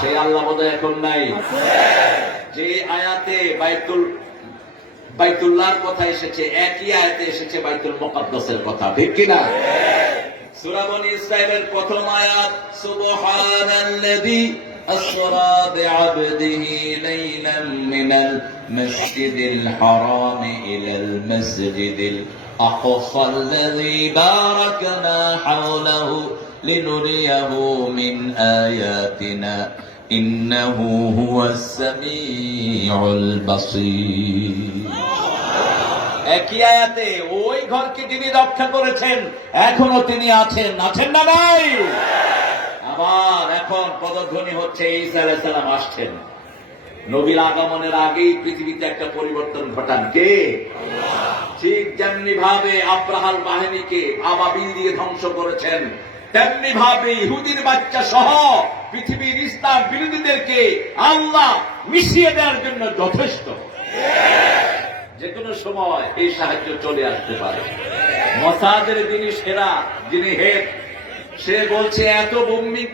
সেই আল্লাহ বোধহয় এখন নাই। যে আয়াতে বাইতুল্লাহর কথা এসেছে, একই আয়াতে এসেছে বাইতুল মুকাদ্দাসের কথা, ঠিক কিনা? সূরা বনী ইসরাঈলের প্রথম আয়াত, সুবহানাল্লাযী আসরা বিআবদিহি লাইলাম মিনাল মাসজিদিল হারাম ইলাল মাসজিদিল আকসাল্লাযী বারাকনা হাওলাহু লিনুরিয়াহু মিন আয়াতিনা ইন্নাহু হুয়াস সামিউল বাসীর। একই আয়াতে ওই ঘরকে যিনি রক্ষা করেছেন এখনো তিনি আছেন, আছেন না নাই? আবার এখন পদধ্বনি হচ্ছে ঈসা আলাইহিস সালাম আসছেন। নবীর আগমনের আগেই পৃথিবীতে একটা পরিবর্তন ঘটান কে? ঠিক যেমনি ভাবে আব্রাহাল বাহিনীকে আবাবিল দিয়ে ধ্বংস করেছেন, তেমনি ভাবে ইহুদির বাচ্চা সহ পৃথিবীর ইসলাম বিরোধীদেরকে আল্লাহ মিশিয়ে দেওয়ার জন্য যথেষ্ট। যে কোনো সময় এই সাহায্য চলে আসতে পারে। মোসাদের যিনি সেরা, যিনি হেড, সে বলছে এত বোম্বিং